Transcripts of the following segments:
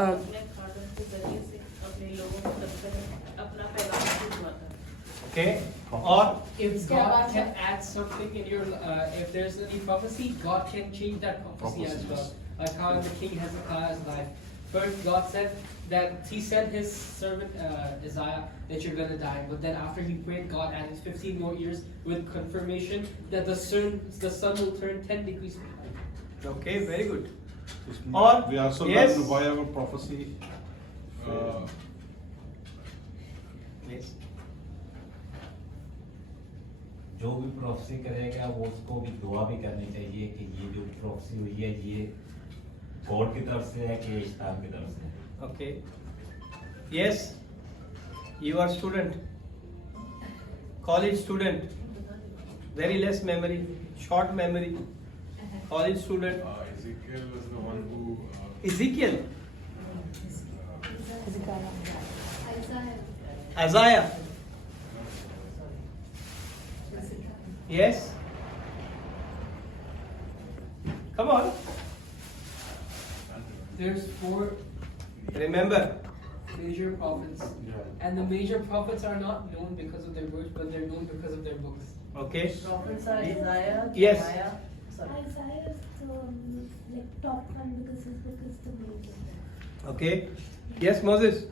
अपने खादम के जरिए से अपने लोगों को तब तक अपना पैगाम भिजवाता है। Okay. Or If God can add something in your, if there's any prophecy, God can change that prophecy as well. Like how in the King Hezekiah's life, first God said that He said His servant Isaiah that you're gonna die, but then after he prayed, God added 15 more years with confirmation that the sun will turn 10 degrees behind. okay, very good. Or Or we also yes. learn why our prophecy. Yes. जो भी prophecy करेगा वो उसको भी दुआ भी करनी चाहिए कि ये जो प्रोफेसी हुई है ये गॉड की तरफ से है कि शैतान की तरफ से है। Okay. Yes. You are student. College student. Very less memory. Short memory. College student. Ezekiel was the one who. Ezekiel. Isaiah. Isaiah. Yes. Come on. There's 4 Remember. major prophets, and the major prophets are not known because of their words, but they're known because of their books. Okay. Prophets are Isaiah, Yes. Jeremiah, sorry. Isaiah is the like top one because his book is the major. Okay. Yes, Moses.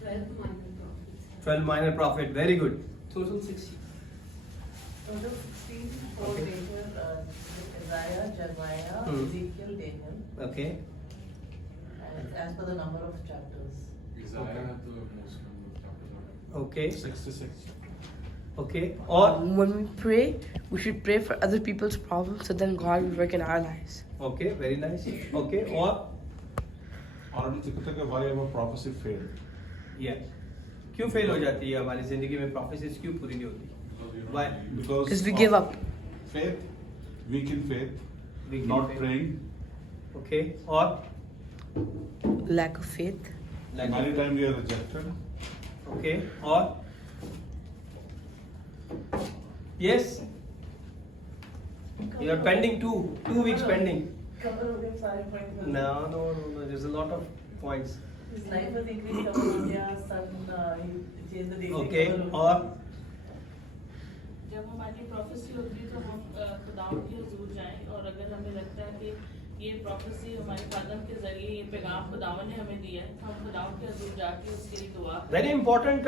12 minor prophets. 12 minor prophet. Very good. Total 60. Total 16, 4 Okay. Daniel, Isaiah, Jeremiah, Hmm. Ezekiel, Daniel, Okay. and as per the number of chapters. Isaiah had the most number of chapters. Okay. 66. Okay. Or When we pray, we should pray for other people's problems so then God will work in our lives. okay. Very nice. Okay. Or Already चिकता के why our prophecy failed. yeah. क्यों fail हो जाती है हमारी जिंदगी में prophecies क्यों पूरी नहीं होती? Why? Because Because we of give up. Faith, weak in faith, Weak in not faith. praying. Okay. Or Lack of faith. like Many times we are rejected. okay. Or yes. You are pending 2 weeks pending. Cover हो गए सारे point में. No. There's a lot of points. His life was increased, cover हो गया, son, he changed the date. Okay. cover हो Or गया. जब हमारी प्रोफेसी होती है तो हम खुदावंद के हुजूर जाएं, और अगर हमें लगता है कि ये प्रोफेसी हमारे कदम के जरिए ये पैगाम खुदावंद ने हमें दिया है, तो हम खुदावंद के हुजूर जाके उसके लिए दुआ करें. very important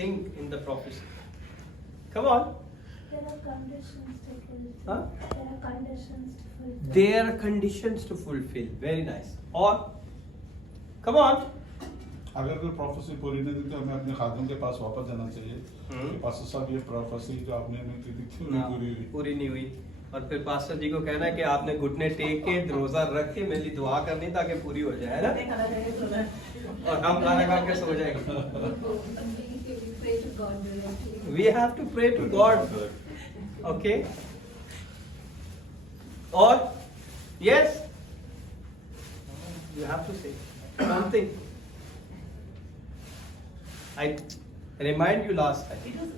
thing in the prophecy. Come on. There are conditions to fulfill. Huh? There are conditions to fulfill. There are conditions to fulfill. Very nice. Or come on. अगर कोई प्रोफेसी पूरी नहीं थी तो हमें अपने खादिम के पास वापस जाना चाहिए कि पास्टर साहब ये प्रोफेसी जो आपने हमें की थी क्यों नहीं पूरी हुई। पूरी नहीं हुई, और फिर पास्टर जी को कहना है कि आपने घुटने टेक के रोजा रख के मेरी दुआ करनी ताकि पूरी हो जाए, है नहीं खाना चाहिए तो ना. ना, और हम खाना खा के सो जाएंगे. We pray to God directly. We have to pray to God. Okay. Or yes, you have to say something. I remind you last time. It was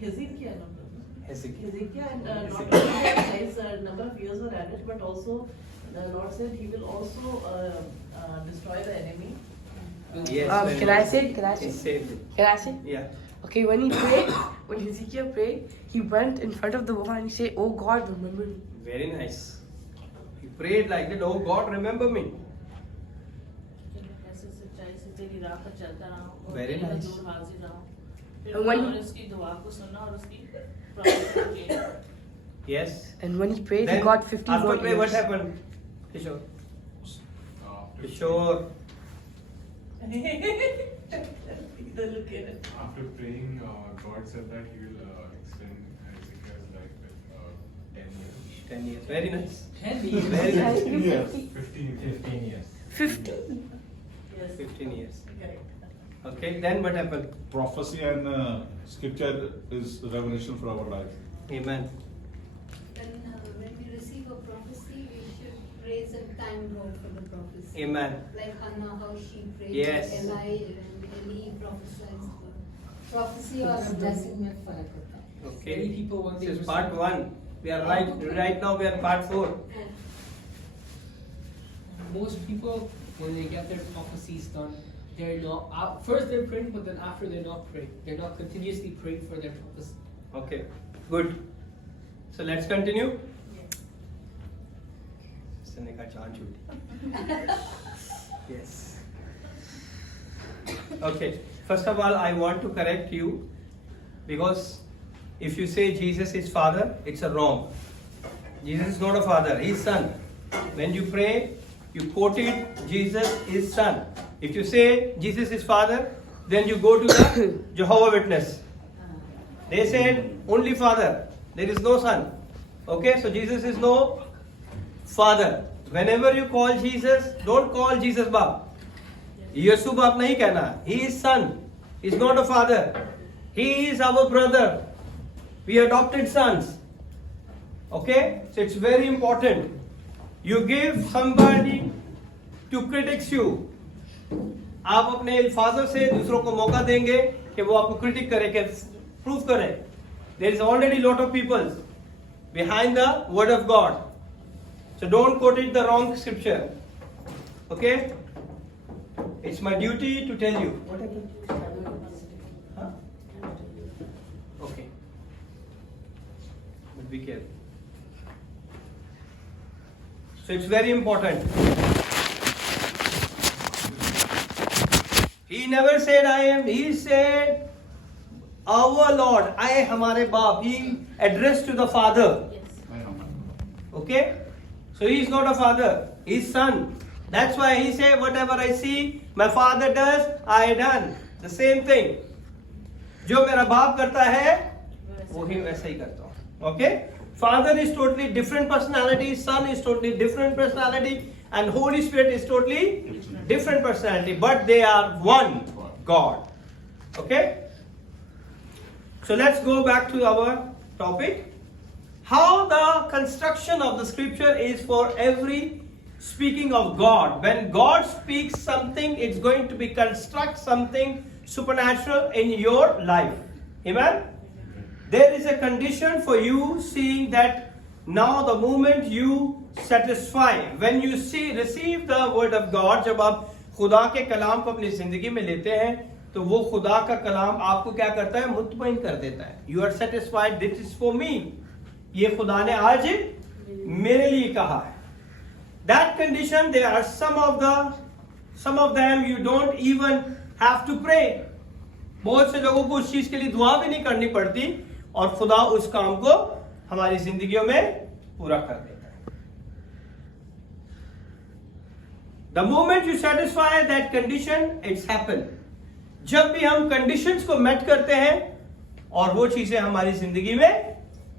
Hezekiah number. Hezekiah. Hezekiah, and not only his number of years were added, but also the Lord said He will also destroy the enemy. Yes. very Can I nice. say? Can I He say? saved it. Can I say? Yeah. Okay, when he prayed, when Ezekiel prayed, he went in front of the wall and he said, "Oh God, remember me." Very nice. He prayed like that. Oh God, remember me. ऐसे सच्चाई से तेरी राह पर चलता रहा हूँ और Very तेरे nice. हुजूर हाजिर रहा हूँ. फिर And when- उन्होंने उसकी दुआ को सुना और उसकी प्रार्थना की. Yes. And when he prayed, Then he got 15 after more pray, what years. happened? Kishore. After Kishore. Either look at it. After praying, God said that He will extend Ezekiel's life with 10 years. 10 years. Very nice. 10 years. Very nice. Yes. 15 years. 15 years. 15. Yes. 15 years. Correct. Okay. Then what happened? Prophecy and scripture is revelation for our life. Amen. When we receive a prophecy, we should praise and thank God for the prophecy. Amen. Like Hannah, how she prayed. Yes. Eli, when Eli prophesied. Prophecy or blessing में फर्क होता है. Okay. Many people want This to is part 1. We are right now. We are part 4. most people, when they get their prophecies done, they're not, first they're praying, but then after they're not praying. They're not continuously praying for their prophecy. Okay, good. So let's continue. Yes. Okay, first of all, I want to correct you, because if you say Jesus is Father, it's a wrong. Jesus is not a father, he is Son. When you pray, you quoted Jesus is Son. If you say Jesus is Father, then you go to the Jehovah Witness. They said only Father, there is no Son. Okay, so Jesus is no Father. Whenever you call Jesus, don't call Jesus Baap. Yesu Baap nahi कहना. He is Son. He is not a father. He is our brother. We adopted sons. Okay, so it's very important. You give somebody to critics you. आप अपने अल्फाजों से दूसरों को मौका देंगे कि वो आपको क्रिटिक करे, कि प्रूफ करे. There is already lot of people behind the word of God. So don't quote it the wrong scripture. Okay? It's my duty to tell you. What happened? Huh? Okay. But be careful. So it's very important. He never said I am. He said our Lord. I हमारे बाप. He addressed to the Father. Okay? So he is not a father. He is Son. That's why he said, whatever I see, my Father does, I done. The same thing. जो मेरा बाप करता है, वही वैसा ही करता हूँ. Okay? Father is totally different personality. Son is totally different personality. And Holy Spirit is totally different personality. But they are one God. Okay? So let's go back to our topic. How the construction of the scripture is for every speaking of God. When God speaks something, it's going to be construct something supernatural in your life. Amen? There is a condition for you seeing that now the moment you satisfy, when you receive the word of God, जब आप खुदा के कलाम को अपनी जिंदगी में लेते हैं, तो वो खुदा का कलाम आपको क्या करता है? मुतमईन कर देता है. You are satisfied, this is for me. ये खुदा ने आज मेरे लिए कहा है. That condition, there are some of them you don't even have to pray. बहुत से लोगों को उस चीज के लिए दुआ भी नहीं करनी पड़ती, और खुदा उस काम को हमारी जिंदगियों में पूरा कर देता है. The moment you satisfy that condition, it's happened. जब भी हम conditions को met करते हैं, और वो चीजें हमारी जिंदगी में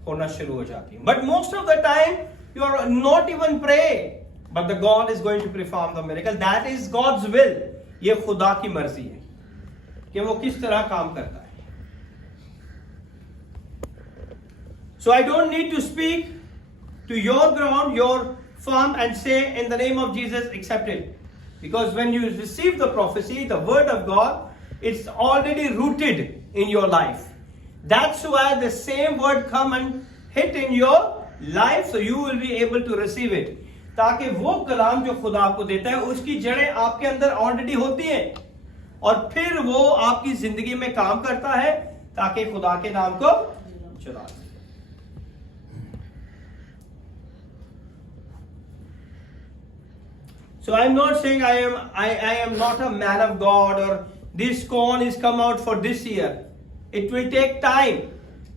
होना शुरू हो जाती है. But most of the time, you are not even pray, but the God is going to perform the miracle. That is God's will. ये खुदा की मर्जी है कि वो किस तरह काम करता है. So I don't need to speak to your ground, your farm, and say in the name of Jesus, accept it. Because when you receive the prophecy, the word of God, it's already rooted in your life. That's why the same word come and hit in your life, so you will be able to receive it. ताकि वो कलाम जो खुदा आपको देता है, उसकी जड़ें आपके अंदर ऑलरेडी होती हैं, और फिर वो आपकी जिंदगी में काम करता है ताकि खुदा के नाम को चला सके. So I'm not saying I am not a man of God, or this corn is come out for this year. It will take time.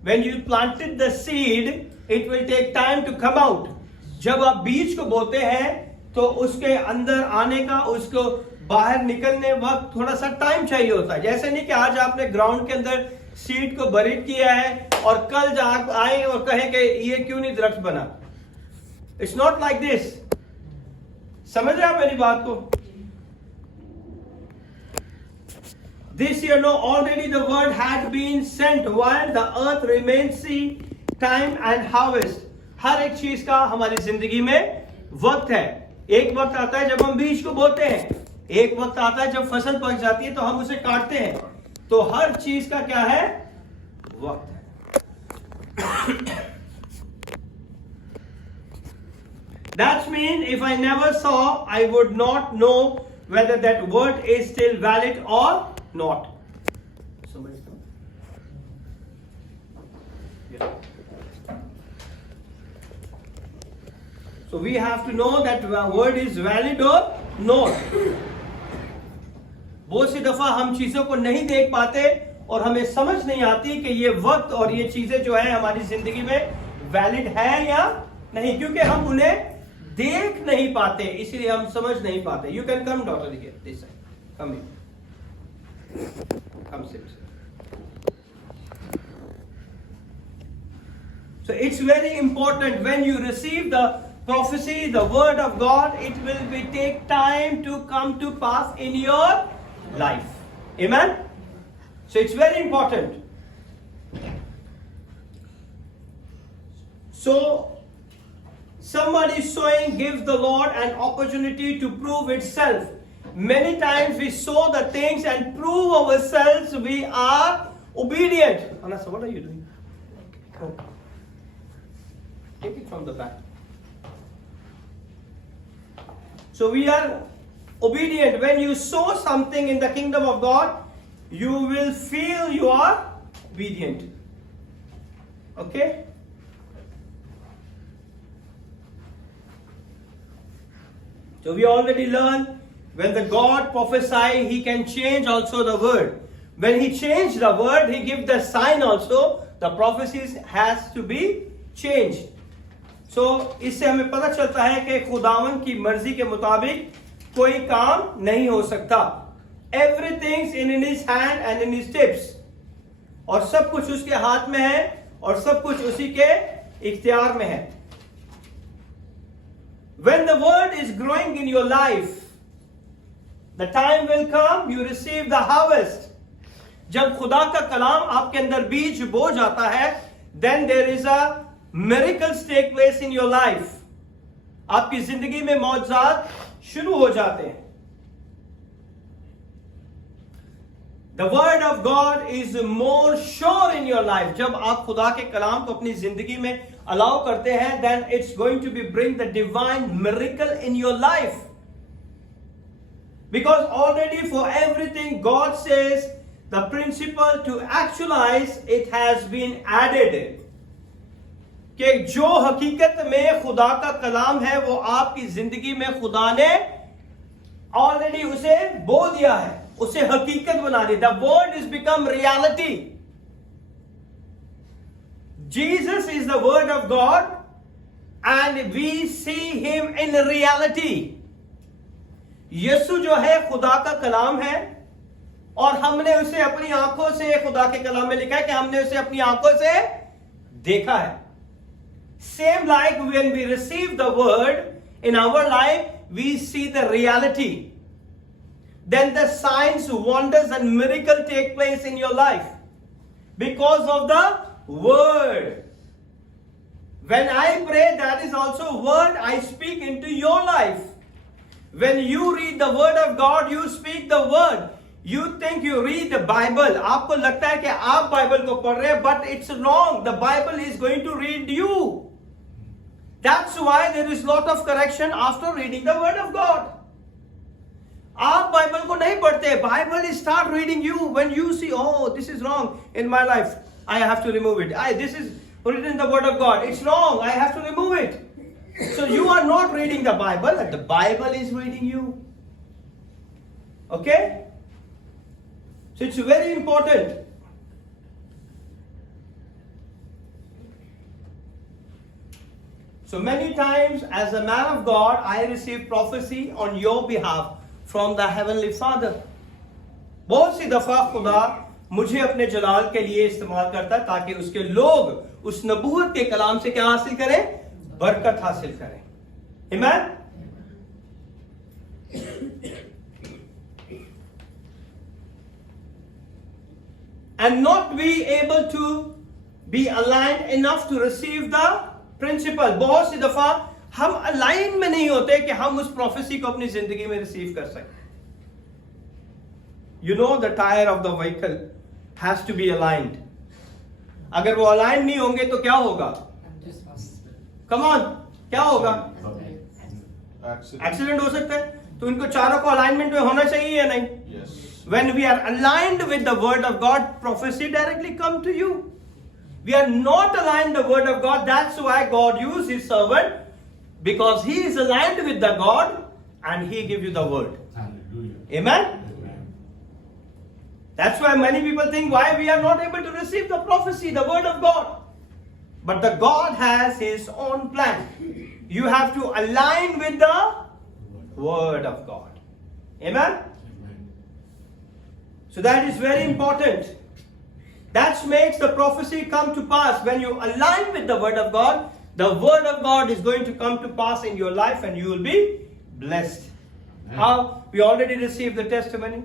When you planted the seed, it will take time to come out. जब आप बीज को बोते हैं, तो उसके अंदर आने का, उसको बाहर निकलने वक्त थोड़ा सा टाइम चाहिए होता है. जैसे नहीं कि आज आपने ग्राउंड के अंदर सीड को बरीड किया है और कल आप आए और कहें कि ये क्यों नहीं दरख्त बना. It's not like this. समझ रहे आप मेरी बात को? This year, no, already the word had been sent while the earth remains sea, time and harvest. हर एक चीज का हमारी जिंदगी में वक्त है. एक वक्त आता है जब हम बीज को बोते हैं, एक वक्त आता है जब फसल पक जाती है तो हम उसे काटते हैं. तो हर चीज का क्या है? वक्त है. That means if I never saw, I would not know whether that word is still valid or not. Somebody's coming. Yeah. So we have to know that word is valid or not. बहुत सी दफा हम चीजों को नहीं देख पाते और हमें समझ नहीं आती कि ये वक्त और ये चीजें जो है हमारी जिंदगी में वैलिड है या नहीं, क्योंकि हम उन्हें देख नहीं पाते, इसलिए हम समझ नहीं पाते. You can come daughter here, this side, come here, come sit. So it's very important when you receive the prophecy, the word of God, it will take time to come to pass in your life. Amen? So it's very important. So somebody sowing gives the Lord an opportunity to prove itself. Many times we sow the things and prove ourselves we are obedient. Anasa, what are you doing? Oh. Take it from the back. So we are obedient. When you sow something in the kingdom of God, you will feel you are obedient. Okay? So we already learned when the God prophesy, he can change also the word. When he changed the word, he gives the sign also. The prophecies has to be changed. So इससे हमें पता चलता है कि खुदावन की मर्जी के मुताबिक कोई काम नहीं हो सकता. Everything in his hand and in his tips. और सब कुछ उसके हाथ में है और सब कुछ उसी के इख्तियार में है. When the word is growing in your life, the time will come you receive the harvest. जब खुदा का कलाम आपके अंदर बीज बो जाता है, then there is a miracles take place in your life. आपकी जिंदगी में मौजज़ात शुरू हो जाते हैं. The word of God is more sure in your life. जब आप खुदा के कलाम को अपनी जिंदगी में अलाउ करते हैं, then it's going to be bring the divine miracle in your life. Because already for everything God says, the principle to actualize it has been added. कि जो हकीकत में खुदा का कलाम है वो आपकी जिंदगी में खुदा ने ऑलरेडी उसे बो दिया है, उसे हकीकत बना दी. The word is become reality. Jesus is the word of God and we see him in reality. यीशु जो है खुदा का कलाम है और हमने उसे अपनी आंखों से, खुदा के कलाम में लिखा है कि हमने उसे अपनी आंखों से देखा है. Same like when we receive the word in our life, we see the reality. Then the signs, wonders and miracles take place in your life because of the word. When I pray, that is also word I speak into your life. When you read the word of God, you speak the word. You think you read the Bible. आपको लगता है कि आप Bible को पढ़ रहे हैं, but it's wrong. The Bible is going to read you. That's why there is lot of correction after reading the word of God. आप बाइबल को नहीं पढ़ते, Bible is start reading you. When you see, oh, this is wrong in my life, I have to remove it. This is written in the word of God. It's wrong, I have to remove it. So you are not reading the Bible, the Bible is reading you. Okay? So it's very important. So many times as a man of God, I receive prophecy on your behalf from the Heavenly Father. बहुत सी दफा खुदा मुझे अपने जलाल के लिए इस्तेमाल करता है ताकि उसके लोग उस नबूवत के कलाम से क्या हासिल करें? बरकत हासिल करें. Amen? And not be able to be aligned enough to receive the principle. बहुत सी दफा हम अलाइन में नहीं होते कि हम उस प्रोफेसी को अपनी जिंदगी में रिसीव कर सकें. You know the tire of the vehicle has to be aligned. अगर वो अलाइन नहीं होंगे तो क्या होगा? Come on, क्या होगा? एक्सीडेंट हो सकता है, तो इनको चारों को अलाइनमेंट में होना चाहिए या नहीं? Yes. When we are aligned with the word of God, prophecy directly come to you. We are not aligned with the word of God. That's why God used his servant, because he is aligned with the God and he give you the word. Hallelujah. Amen. Amen. That's why many people think why we are not able to receive the prophecy, the word of God. But the God has his own plan. You have to align with the word of God. Amen. Amen. So that is very important. That makes the prophecy come to pass. When you align with the word of God, the word of God is going to come to pass in your life and you will be blessed. Amen. How? We already received the testimony.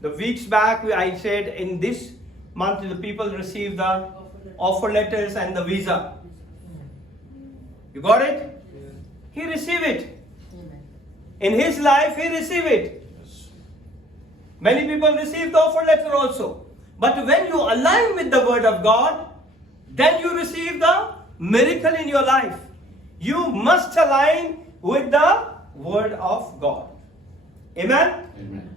The weeks back I said in this month the people receive the offer letters and the visa. You got it? He received it. In his life he received it. Many people receive the offer letter also. But when you align with the word of God, then you receive the miracle in your life. You must align with the word of God. Amen? Amen.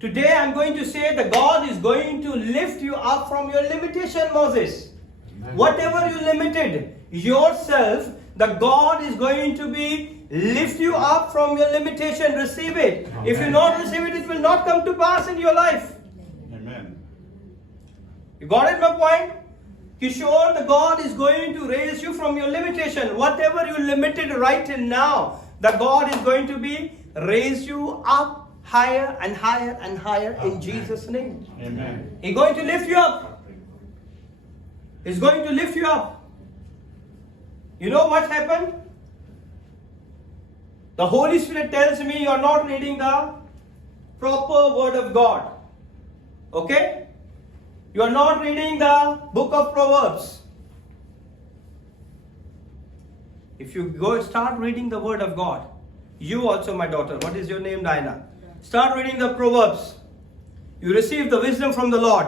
Today I'm going to say that God is going to lift you up from your limitation, Moses. Amen. Whatever you limited yourself, the God is going to be lift you up from your limitation. Receive it. Amen. If you not receive it, it will not come to pass in your life. Amen. You got it, my point? Kishore, the God is going to raise you from your limitation. Whatever you limited right till now, the God is going to be raise you up higher and higher and higher in Jesus' name. Amen. He's going to lift you up. He's going to lift you up. You know what happened? The Holy Spirit tells me you're not reading the proper word of God. Okay? You are not reading the book of Proverbs. If you go start reading the word of God, you also, my daughter, what is your name, Diana? Start reading the Proverbs. You receive the wisdom from the Lord,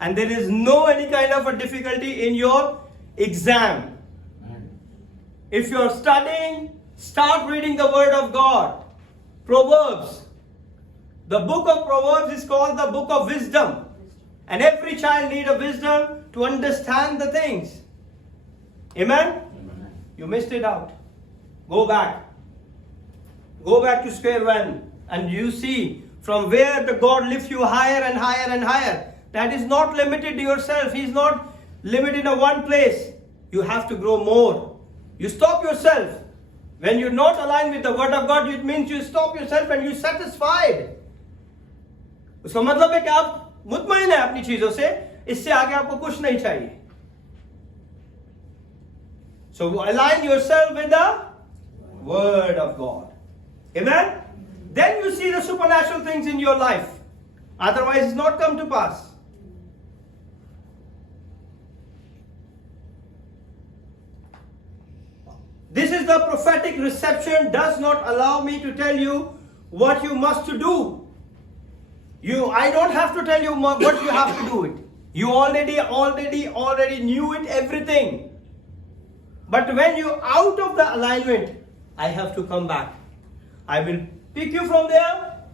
and there is no any kind of a difficulty in your exam. Amen. If you are studying, start reading the word of God. Proverbs. The book of Proverbs is called the book of wisdom. And every child needs a wisdom to understand the things. Amen? Amen. You missed it out. Go back. Go back to square one. And you see from where the God lifts you higher and higher and higher. That is not limited to yourself. He is not limited in one place. You have to grow more. You stop yourself. When you're not aligned with the word of God, it means you stop yourself and you're satisfied. उसका मतलब है कि आप मुतमईन है अपनी चीजों से, इससे आगे आपको कुछ नहीं चाहिए. So align yourself with the word of God. Amen? Then you see the supernatural things in your life. Otherwise, it's not come to pass. This is the prophetic reception does not allow me to tell you what you must to do. I don't have to tell you what you have to do it. You already knew it, everything. But when you out of the alignment, I have to come back. I will pick you from there,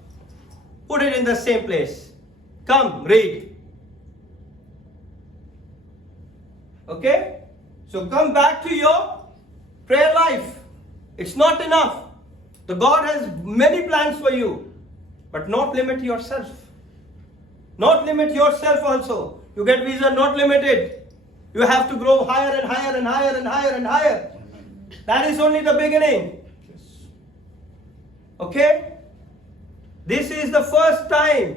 put it in the same place. Come, read. Okay? So come back to your prayer life. It's not enough. The God has many plans for you, but not limit yourself. Not limit yourself also. You get visa, not limited. You have to grow higher and higher and higher and higher and higher. That is only the beginning. Okay? This is the first time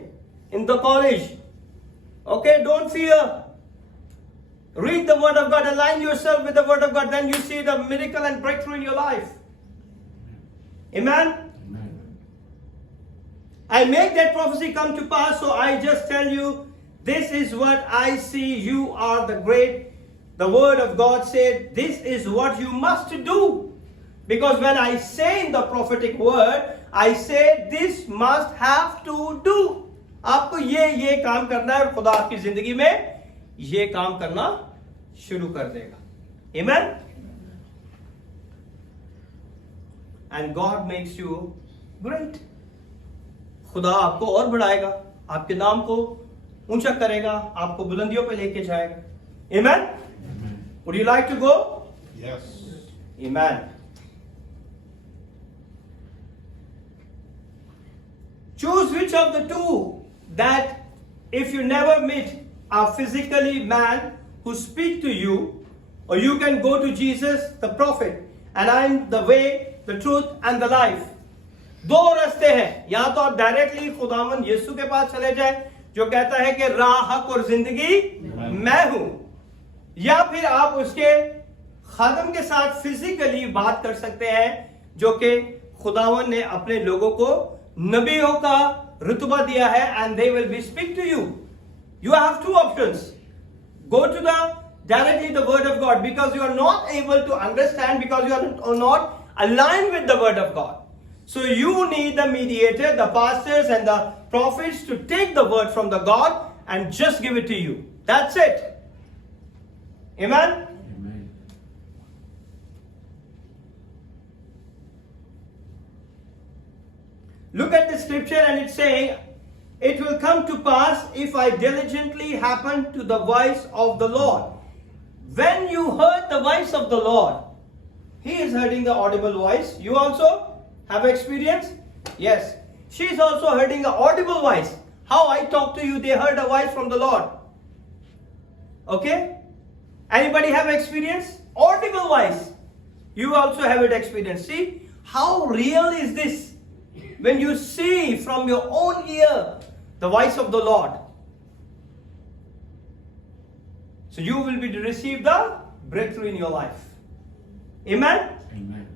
in the college. Okay, don't fear. Read the word of God, align yourself with the word of God, then you see the miracle and breakthrough in your life. Amen? Amen. I make that prophecy come to pass, so I just tell you, this is what I see. You are the great. The word of God said, this is what you must do. Because when I say in the prophetic word, I say this must have to do. आपको ये काम करना है और खुदा आपकी जिंदगी में ये काम करना शुरू कर देगा. Amen? And God makes you great. खुदा आपको और बढ़ाएगा, आपके नाम को ऊंचा करेगा, आपको बुलंदियों पे लेके जाएगा. Amen? Would you like to go? Yes. Amen. Choose which of the two that if you never meet a physically man who speak to you, or you can go to Jesus the prophet, and I am the way, the truth and the life. दो रास्ते हैं, या तो आप directly खुदावन यीशु के पास चले जाए जो कहता है कि राह, हक और जिंदगी मैं हूं, या फिर आप उसके खादम के साथ फिजिकली बात कर सकते हैं जो कि खुदावन ने अपने लोगों को नबियों का रुतबा दिया है, and they will be speak to you. You have two options. Go to the directly the word of God, because you are not able to understand, because you are not aligned with the word of God. So you need the mediator, the pastors and the prophets to take the word from the God and just give it to you. That's it. Amen? Amen. Look at the scripture, and it's saying, it will come to pass if I diligently hearken to the voice of the Lord. When you heard the voice of the Lord, He is hearing the audible voice. You also have experience? Yes. She is also hearing the audible voice. How I talk to you, they heard a voice from the Lord. Okay? Anybody have experience? Audible voice. You also have it experience. See, how real is this? When you see from your own ear the voice of the Lord. So you will be to receive the breakthrough in your life. Amen? Amen.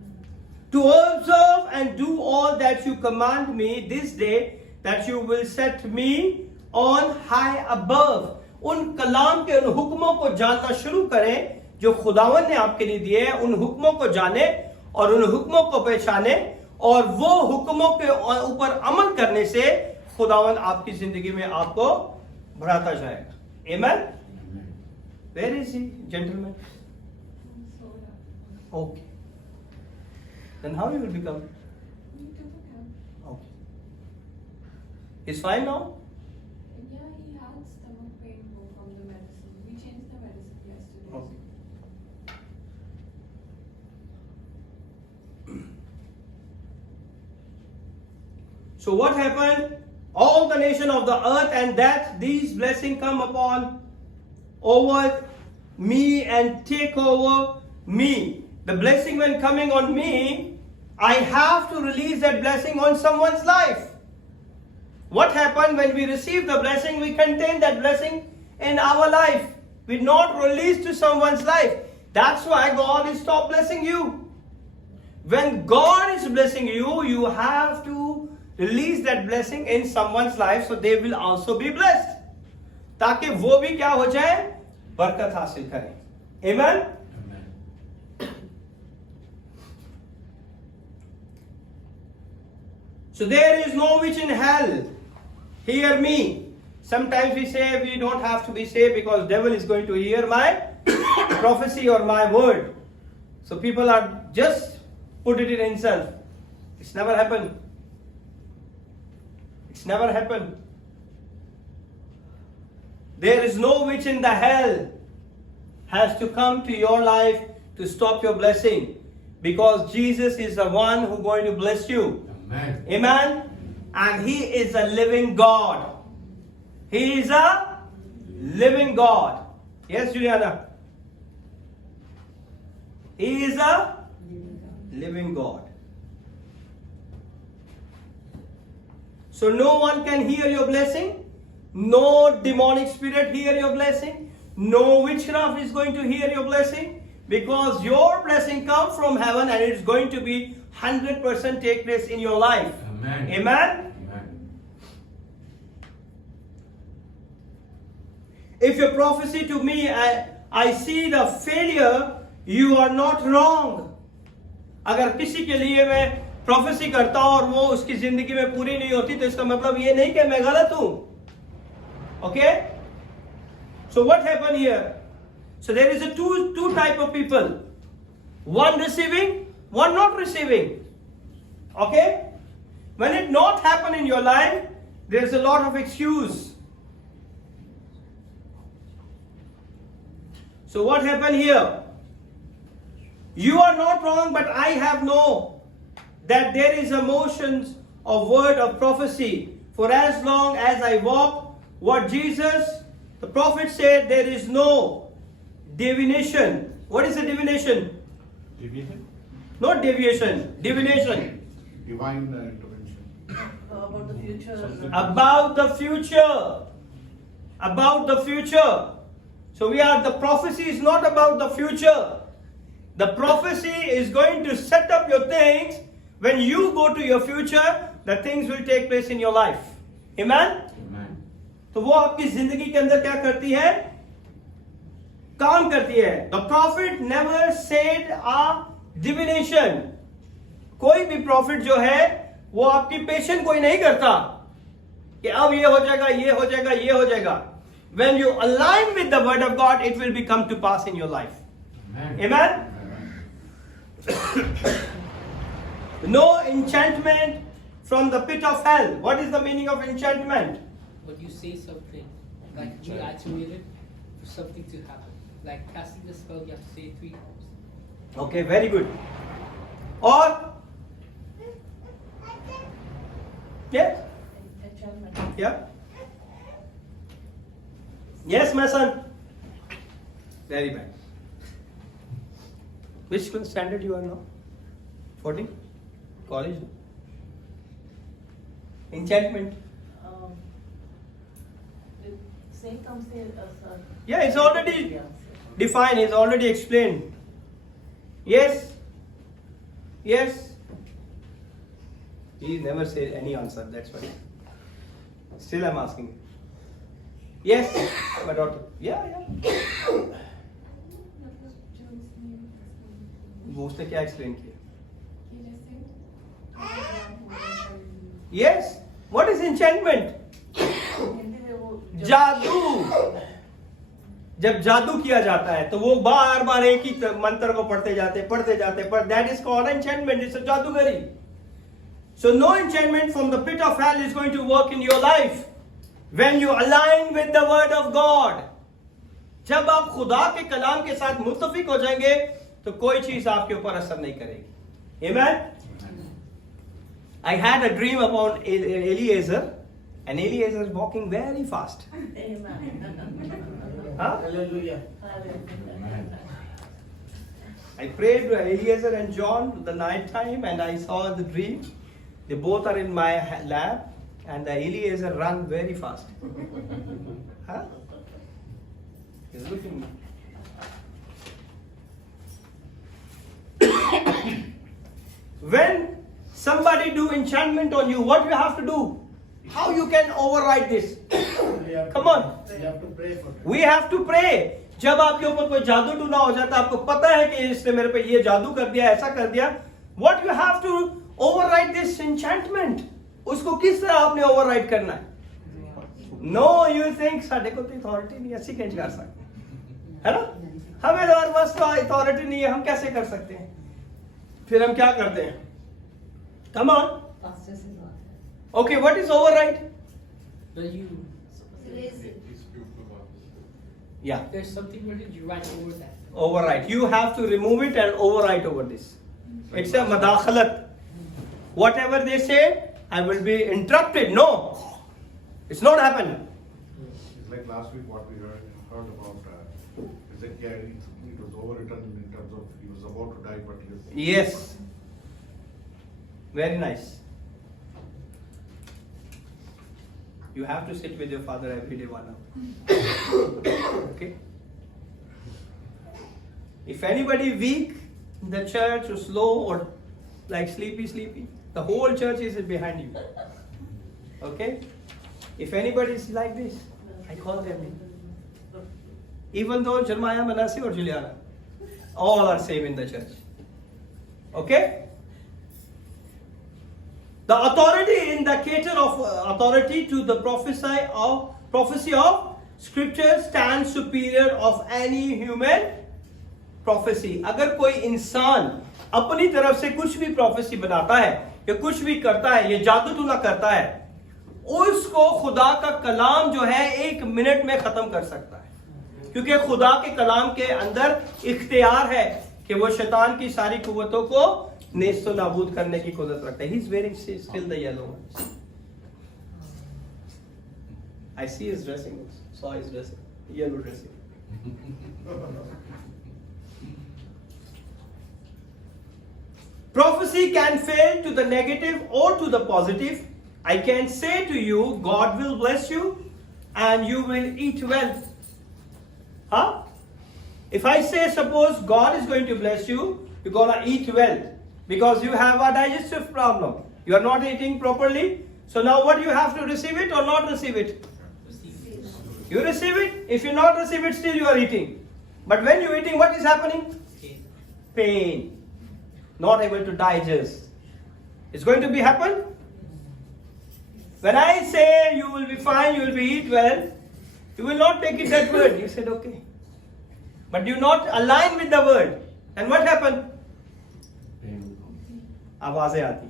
To observe and do all that you command me this day, that you will set me on high above. उन कलाम के उन हुक्मों को जानना शुरू करें जो खुदावन ने आपके लिए दिए हैं. उन हुक्मों को जाने और उन हुक्मों को पहचाने, और वो हुक्मों के ऊपर अमल करने से खुदावन आपकी जिंदगी में आपको बढ़ाता जाएगा. Amen? Where is he, gentlemen? Okay. Then how you will become? Okay. He's fine now? Yeah, he had stomach pain from the medicine. We changed the medicine yesterday. Okay. So what happened? All the nation of the earth, and that these blessings come upon over me and take over me. The blessing when coming on me, I have to release that blessing on someone's life. What happened when we receive the blessing? We contain that blessing in our life. We not release to someone's life. That's why God is stop blessing you. When God is blessing you, you have to release that blessing in someone's life so they will also be blessed. ताकि वो भी क्या हो जाए, बरकत हासिल करें. Amen? So there is no witch in hell. Hear me. Sometimes we say we don't have to be saved because devil is going to hear my prophecy or my word. So people are just put it in himself. It's never happened. It's never happened. There is no witch in the hell has to come to your life to stop your blessing, because Jesus is the one who going to bless you. Amen. Amen. And He is a living God. He is a living God. Yes, Juliana. He is a living God. So no one can hear your blessing. No demonic spirit hear your blessing. No witchcraft is going to hear your blessing, because your blessing comes from heaven and it is going to be 100% take place in your life. Amen. Amen. Amen. If you prophecy to me, I see the failure, you are not wrong. अगर किसी के लिए मैं prophecy करता हूं और वो उसकी जिंदगी में पूरी नहीं होती, तो इसका मतलब ये नहीं कि मैं गलत हूं. Okay? So what happened here? So there is a two type of people. One receiving, one not receiving. Okay? When it not happen in your life, there is a lot of excuse. So what happened here? You are not wrong, but I have know that there is a motions of word of prophecy. For as long as I walk, what Jesus, the prophet said, there is no divination. What is a divination? Deviation? Not deviation, divination. Divine intervention. About the future. About the future. About the future. So the prophecy is not about the future. The prophecy is going to set up your things. When you go to your future, the things will take place in your life. Amen? Amen. तो वो आपकी जिंदगी के अंदर क्या करती है? काम करती है. The prophet never said a divination. कोई भी prophet जो है वो आपकी पेशन कोई नहीं करता कि अब ये हो जाएगा, ये हो जाएगा, ये हो जाएगा. When you align with the word of God, it will become to pass in your life. Amen. Amen? No enchantment from the pit of hell. What is the meaning of enchantment? But you say something, like you activate it for something to happen. Like casting the spell, you have to say it 3 times. Okay, very good. Or yes? Yeah? Yes, my son. Very bad. Which standard you are now? 14? College? Enchantment. Same comes there as Yeah, it's already defined, it's already explained. Yes? Yes? He never said any answer, that's why. Still I'm asking. Yes, my daughter. Yeah. वो उसने क्या explain किया? Yes. What is enchantment? जादू. जब जादू किया जाता है तो वो बार बार एक ही मंत्र को पढ़ते जाते पर that is called enchantment. It's a जादूगरी. So no enchantment from the pit of hell is going to work in your life when you align with the word of God. जब आप खुदा के कलाम के साथ मुत्तफिक हो जाएंगे तो कोई चीज आपके ऊपर असर नहीं करेगी. Amen? I had a dream about Eliezer, and Eliezer is walking very fast. Huh? Hallelujah. I prayed to Eliezer and John the night time, and I saw the dream. They both are in my lap, and the Eliezer run very fast. Huh? He's looking. When somebody do enchantment on you, what you have to do? How you can override this? Come on. You have to pray for it. We have to pray. जब आपके ऊपर कोई जादू tuna हो जाता है, आपको पता है कि इसने मेरे पे ये जादू कर दिया, ऐसा कर दिया. What you have to override this enchantment? उसको किस तरह आपने override करना है? No, you think साढ़े को तो authority नहीं है, ऐसी कैसे कर सकते? है ना? हमें हमारे पास तो authority नहीं है, हम कैसे कर सकते हैं? फिर हम क्या करते हैं? Come on. Okay, what is override? But you, Erase it. Yeah. there's something written, you write over that. Override. You have to remove it and overwrite over this. It's a madakhalat. Whatever they say, I will be interrupted. No, it's not happened. It's like last week what we heard about Ezekiel. It was overwritten in terms of he was about to die, but he was. Yes. Very nice. You have to sit with your father every day 1 hour. Okay? If anybody weak in the church or slow or like sleepy, the whole church is behind you. Okay? If anybody is like this, I call them in. Even though Jeremiah, Manasseh or Juliana, all are same in the church. Okay? The authority indicator of authority to the prophecy of Scripture stands superior of any human prophecy. अगर कोई इंसान अपनी तरफ से कुछ भी prophecy बनाता है या कुछ भी करता है, ये जादू टूना करता है, उसको खुदा का कलाम जो है 1 मिनट में खत्म कर सकता है, क्योंकि खुदा के कलाम के अंदर इख्तियार है कि वो शैतान की सारी कुव्वतों को नेस्तो नाबूद करने की कुदरत रखता है. He is wearing still the yellow ones. I see his dressing. Saw his dressing. Yellow dressing. Prophecy can fail to the negative or to the positive. I can say to you, God will bless you and you will eat well. Huh? If I say, suppose God is going to bless you, you're gonna eat well because you have a digestive problem. You are not eating properly. So now what, you have to receive it or not receive it? You receive it. If you not receive it, still you are eating. But when you're eating, what is happening? Pain. Not able to digest. It's going to be happen. When I say you will be fine, you will be eat well, you will not take it that word. You said okay. But you not align with the word. And what happened? आवाजें आती,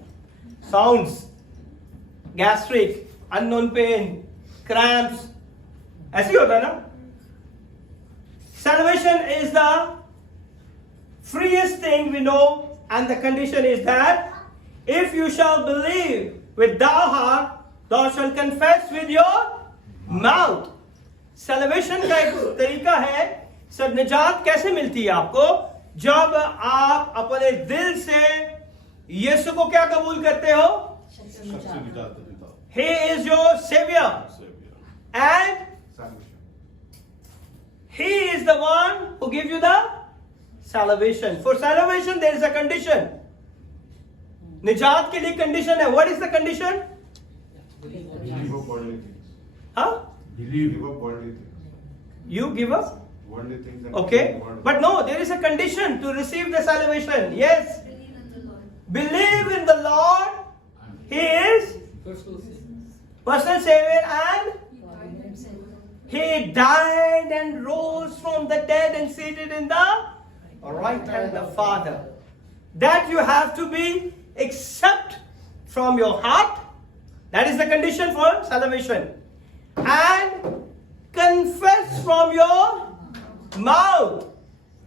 sounds, gastric, unknown pain, cramps. ऐसे ही होता है ना? Salvation is the freest thing we know, and the condition is that if you shall believe with thy heart, thou shalt confess with your mouth. Salvation का एक तरीका है. Sir निजात कैसे मिलती है आपको? जब आप अपने दिल से यीशु को क्या कबूल करते हो? He is your savior. And He is the one who gives you the salvation. For salvation there is a condition. निजात के लिए condition है. What is the condition? Believe of worldly things. Huh? Believe of worldly things. You give up? Worldly things. And Okay. But no, there is a condition to receive the salvation. Yes. Believe in the Lord. Believe in the Lord. He is personal savior and God himself. He died and rose from the dead and seated in the right hand of the Father. That you have to be accept from your heart. That is the condition for salvation. And confess from your mouth.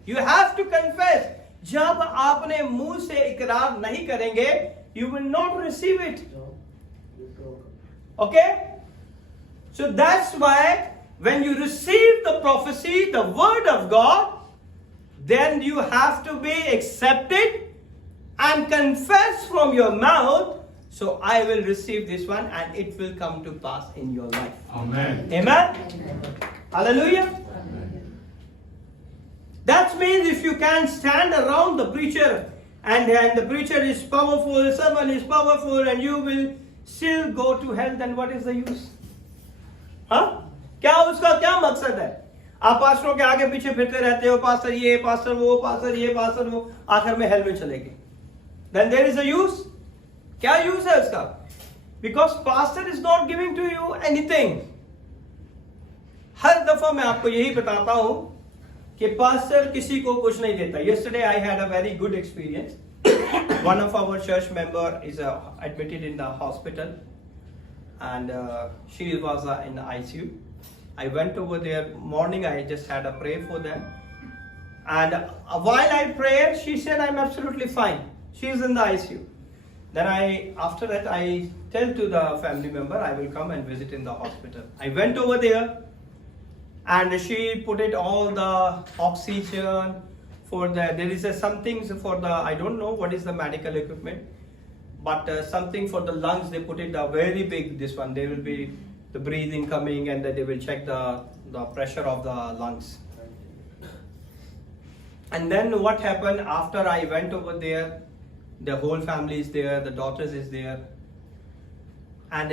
You have to confess. जब आपने मुंह से इकरार नहीं करेंगे, you will not receive it. Okay? So that's why when you receive the prophecy, the word of God, then you have to be accepted and confess from your mouth. So I will receive this one and it will come to pass in your life. Amen. Amen? Hallelujah. That means if you can stand around the preacher and the preacher is powerful, someone is powerful, and you will still go to hell, then what is the use? हाँ? क्या उसका क्या मकसद है? आप पास्टरों के आगे पीछे फिरते रहते हो, पास्टर ये, पास्टर वो, पास्टर ये, पास्टर वो, आखिर में हेल में चलेंगे. Then there is a use. क्या use है उसका? Because pastor is not giving to you anything. हर दफा मैं आपको यही बताता हूं कि पास्टर किसी को कुछ नहीं देता. Yesterday I had a very good experience. One of our church member is admitted in the hospital, and she was in the ICU. I went over there morning. I just had a prayer for them, and while I prayed, she said, "I'm absolutely fine." She is in the ICU. Then after that, I tell to the family member, I will come and visit in the hospital. I went over there, and she put it all the oxygen for there is something for the, I don't know what is the medical equipment, but something for the lungs. They put it very big. This one, there will be the breathing coming, and then they will check the pressure of the lungs. And then what happened after I went over there? The whole family is there, the daughters is there, and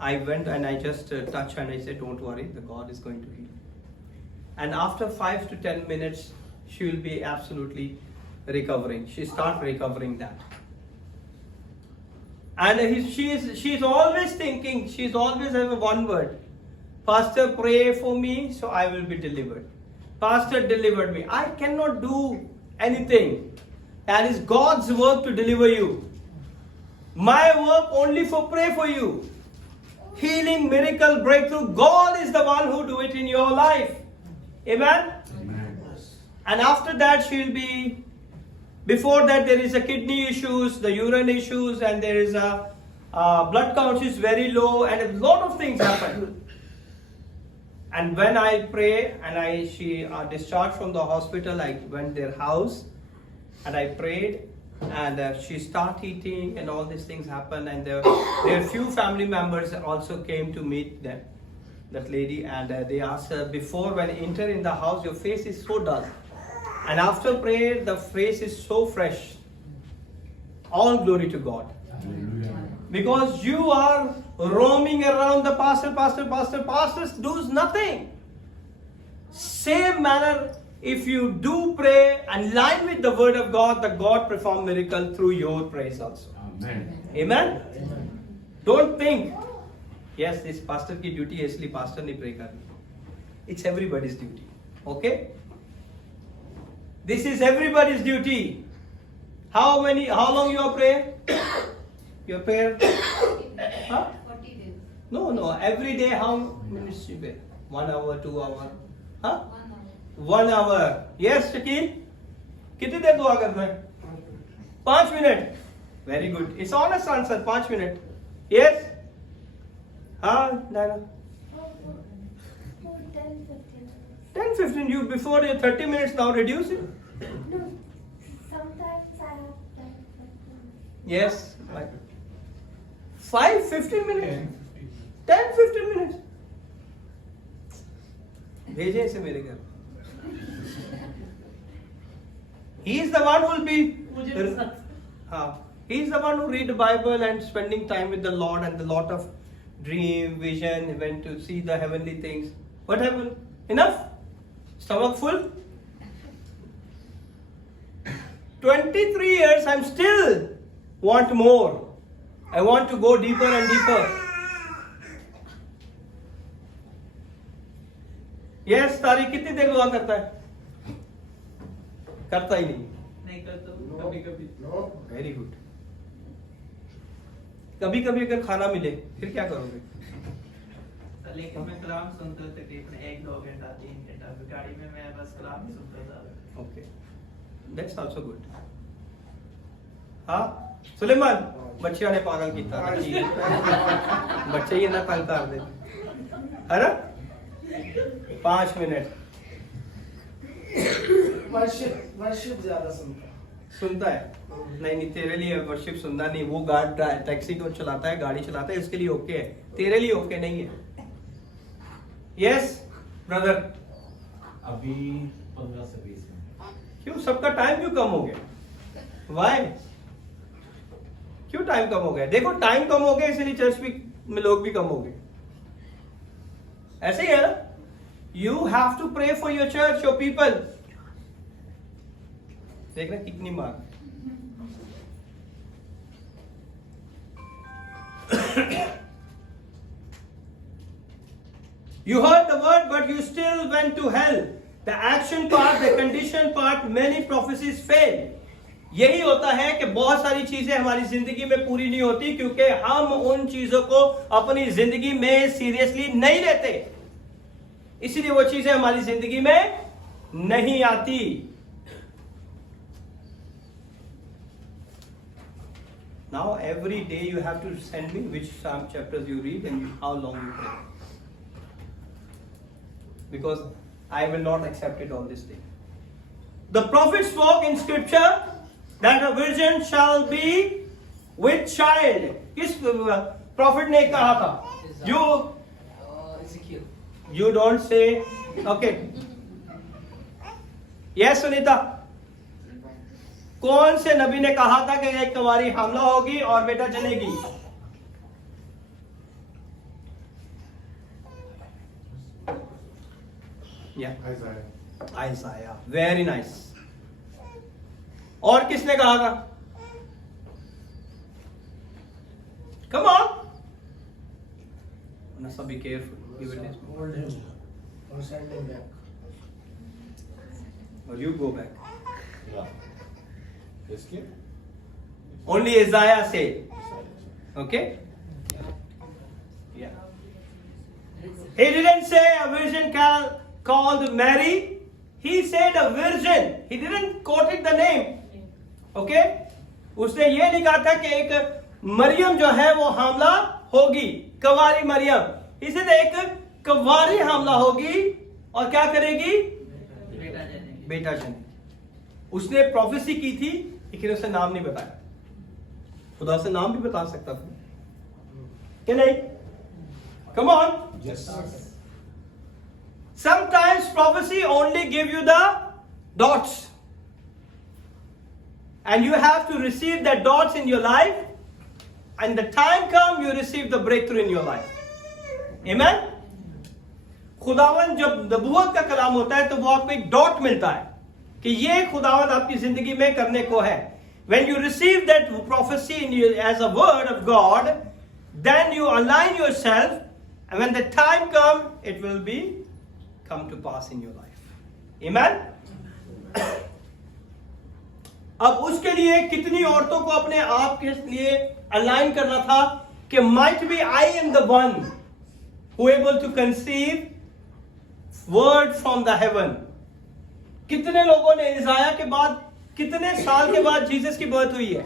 I went and I just touched and I said, "Don't worry, the God is going to heal." And after 5 to 10 minutes, she will be absolutely recovering. She starts recovering that. And she is always thinking. She is always having one word: Pastor, pray for me so I will be delivered. Pastor delivered me. I cannot do anything. That is God's work to deliver you. My work only for pray for you. Healing, miracle, breakthrough. God is the one who do it in your life. Amen? Amen. And after that she'll be, before that there is a kidney issues, the urine issues, and there is a blood count is very low, and a lot of things happen. And when I pray and she discharged from the hospital, I went their house and I prayed, and she started eating, and all these things happened, and their few family members also came to meet them, that lady, and they asked her, before when you enter in the house, your face is so dull, and after prayer the face is so fresh. All glory to God. Because you are roaming around the pastors does nothing. Same manner, if you do pray and line with the word of God, the God perform miracle through your praise also. Amen. Amen? Don't think, yes, this pastor ki duty है इसलिए pastor ने pray करनी. It's everybody's duty. Okay? This is everybody's duty. How long you are praying? Your prayer? Huh? 40 days. No. Every day how many minutes you pray? 1 hour, 2 hour? Huh? 1 hour. 1 hour. Yes, Shakil? कितनी देर दुआ करते हैं? 5 minute. Very good. It's honest answer. 5 minute. Yes? हाँ, Naina. 10-15. You before your 30 minutes now reduce it. No, sometimes I have 10-15. Yes. 5-15 minutes. 10-15 minutes. भेजे इसे मेरे घर. He is the one who will be. He is the one who read the Bible and spending time with the Lord, and the lot of dream, vision. He went to see the heavenly things. What happened? Enough? Stomach full? 23 years, I'm still want more. I want to go deeper and deeper. Yes, तारीख कितनी देर दुआ करता है? करता ही नहीं करता हूँ कभी-कभी. Very good. कभी-कभी अगर खाना मिले फिर क्या करोगे? लेकिन मैं कलाम सुनता हूँ तकरीबन 1-2 घंटा 3 घंटा गाड़ी में मैं बस कलाम ही सुनता था. Okay, that's also good. हाँ, सुलेमान बच्चियां ने पागल किया. बच्चे ये ना तंग कर दे, है ना? 5 मिनट. वर्शिप ज्यादा सुनता है? नहीं तेरे लिए वर्शिप सुनना नहीं. वो टैक्सी को चलाता है, गाड़ी चलाता है, इसके लिए ओके है. तेरे लिए ओके नहीं है. Yes brother. अभी 15 से 20 मिनट. क्यों सबका टाइम क्यों कम हो गया? वाई? क्यों टाइम कम हो गया? देखो टाइम कम हो गया इसलिए चर्च में लोग भी कम हो गए. ऐसे ही है ना? You have to pray for your church, your people. देखना कितनी mark. You heard the word, but you still went to hell. The action part, the condition part, many prophecies fail. यही होता है कि बहुत सारी चीजें हमारी जिंदगी में पूरी नहीं होती क्योंकि हम उन चीजों को अपनी जिंदगी में सीरियसली नहीं लेते. इसलिए वो चीजें हमारी जिंदगी में नहीं आती. Now every day you have to send me which Psalm chapters you read and how long you pray. Because I will not accept it on this day. The prophet spoke in scripture that a virgin shall be with child. किस prophet ने कहा था? You don't say. Okay. Yes, Sunita. कौन से नबी ने कहा था कि एक कुंवारी हमला होगी और बेटा जनेगी? Yeah. Isaiah. Very nice. और किसने कहा था? Come on. Nasa, be careful. Give it this. Hold him or send him back. Or you go back. Yeah. Escape? Only Isaiah said. Okay? Yeah. He didn't say a virgin called Mary. He said a virgin. He didn't quote it the name. Okay? उसने ये नहीं कहा था कि एक मरियम जो है वो हामला होगी, कवारी मरियम. इसे तो एक कवारी हामला होगी और क्या करेगी? बेटा जने. उसने प्रोफेसी की थी लेकिन उसने नाम नहीं बताया. खुदा से नाम भी बता सकता था कि नहीं? Come on. Yes. Sometimes prophecy only give you the dots. And you have to receive the dots in your life. And the time come you receive the breakthrough in your life. Amen? खुदावन जब नबूवत का कलाम होता है तो वो आपको एक डॉट मिलता है कि ये खुदावन आपकी जिंदगी में करने को है. When you receive that prophecy in you as a word of God, then you align yourself, and when the time comes, it will be come to pass in your life. Amen? अब उसके लिए कितनी औरतों को अपने आप के लिए अलाइन करना था कि might be I am the one who able to conceive word from the heaven. कितने लोगों ने इज़ाया के बाद कितने साल के बाद जीसस की बर्थ हुई है?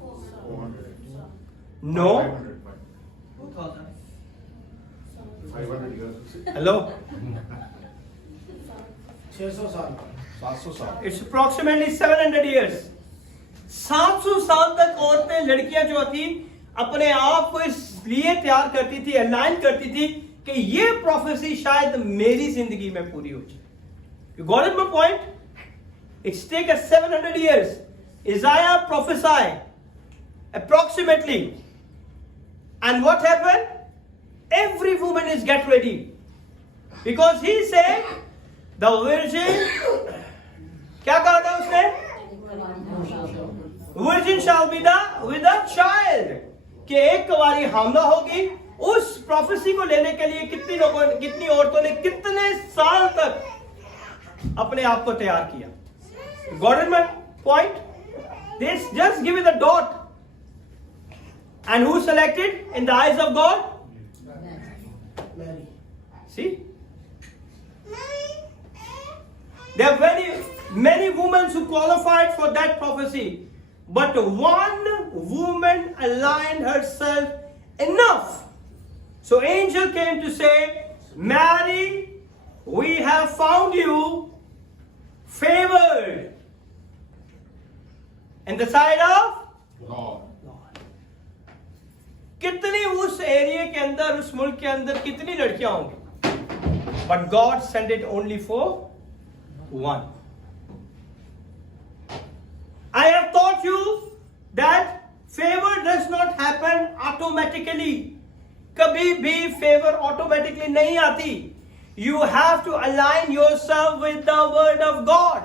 400. No. 500. 500 years. Hello. 600 साल. 700 साल. It's approximately 700 years. 700 साल तक औरतें लड़कियां जो थी अपने आप को इसलिए तैयार करती थी, अलाइन करती थी कि ये प्रोफेसी शायद मेरी जिंदगी में पूरी हो जाए. You got it, my point? It's taken 700 years. Isaiah prophesied approximately. And what happened? Every woman is get ready. Because he said, the virgin, क्या कहा था उसने? Virgin shall be with a child. कि एक कुंवारी हामला होगी. उस प्रोफेसी को लेने के लिए कितनी औरतों ने कितने साल तक अपने आप को तैयार किया. Got it, my point? This just give it a dot. And who selected in the eyes of God? Mary. See? There are many women who qualified for that prophecy. But one woman aligned herself enough. So angel came to say, Mary, we have found you favored in the sight of Lord. कितनी उस area के अंदर, उस मुल्क के अंदर कितनी लड़कियां होंगी? But God sent it only for one. I have taught you that favor does not happen automatically. कभी भी favor automatically नहीं आती. You have to align yourself with the word of God.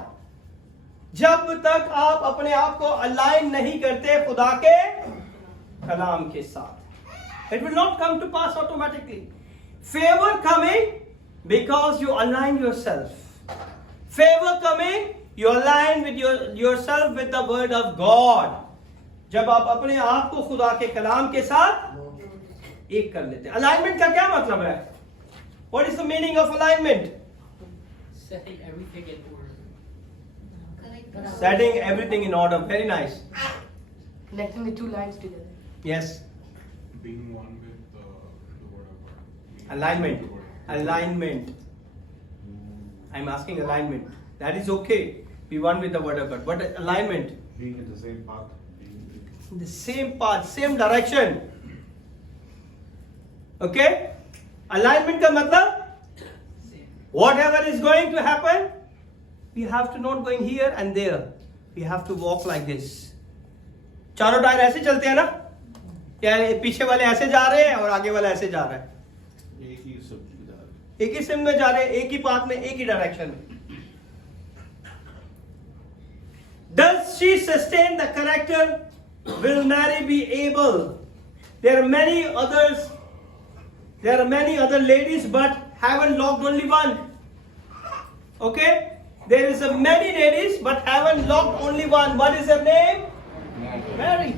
जब तक आप अपने आप को अलाइन नहीं करते खुदा के कलाम के साथ, it will not come to pass automatically. Favor coming because you align yourself. Favor coming, you align with yourself with the word of God. जब आप अपने आप को खुदा के कलाम के साथ एक कर लेते हैं. Alignment का क्या मतलब है? What is the meaning of alignment? Setting everything in order. Setting everything in order. Very nice. Connecting the two lines together. Yes. Being one with the word of God. Alignment. Alignment. I'm asking alignment. That is okay. Be one with the word of God. But alignment. Being in the same path. In the same path, same direction. Okay? Alignment का मतलब whatever is going to happen, we have to not going here and there. We have to walk like this. चारों tyre ऐसे चलते हैं ना? या पीछे वाले ऐसे जा रहे हैं और आगे वाला ऐसे जा रहा है? एक ही सिम में जा रहे हैं, एक ही पाथ में, एक ही डायरेक्शन में. Does she sustain the character? Will Mary be able? There are many others There are many other ladies, but heaven locked only one. Okay? There is a many ladies, but heaven locked only one. What is her name? Mary.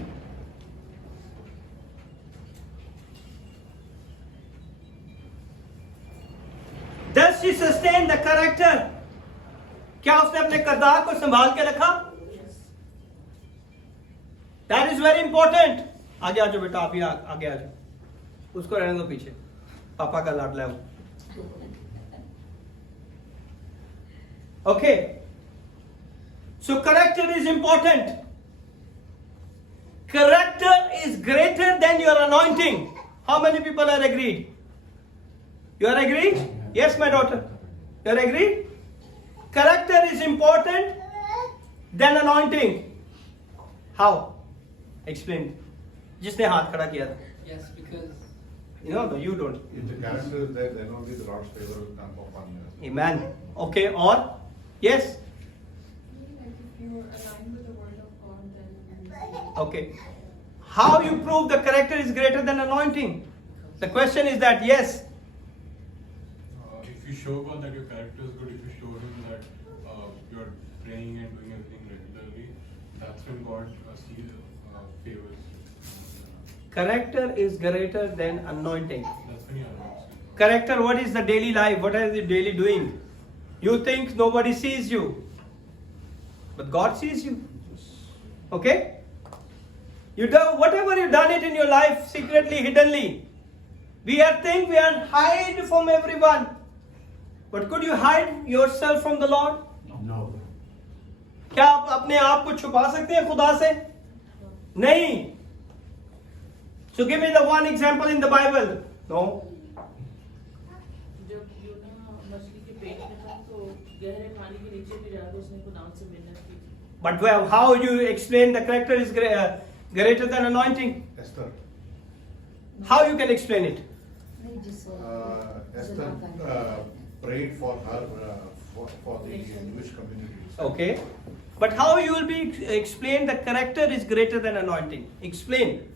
Does she sustain the character? क्या उसने अपने किरदार को संभाल के रखा? That is very important. आगे आ जाओ बेटा, आप ही आगे आ जाओ. उसको रहने दो पीछे. पापा का लाडला है वो. Okay. So character is important. Character is greater than your anointing. How many people are agreed? You are agreed? Yes, my daughter. You are agreed? Character is important than anointing. How? Explain. जिसने हाथ खड़ा किया था. Yes, because No, you don't. If the character is there, then only the Lord's favor will come upon you. Amen. Okay, or? Yes? Like if you are aligned with the word of God, then Okay. How you prove the character is greater than anointing? The question is that, yes. If you show God that your character is good, if you show Him that you're praying and doing everything regularly, that's when God sees favors. Character is greater than anointing. That's when He anoints you. Character, what is the daily life? What are you daily doing? You think nobody sees you. But God sees you. Okay? You do whatever you done it in your life, secretly, hiddenly. We think we are hide from everyone. But could you hide yourself from the Lord? No. क्या आप अपने आप को छुपा सकते हैं खुदा से? नहीं. So give me the one example in the Bible. No. जब यूना मछली के पेट में था तो गहरे पानी के नीचे भी जाकर उसने खुदा से मिन्नत की थी. But how you explain the character is greater than anointing? Esther. How you can explain it? Esther prayed for her, for the Jewish community. Okay. But how you will be explain the character is greater than anointing? Explain.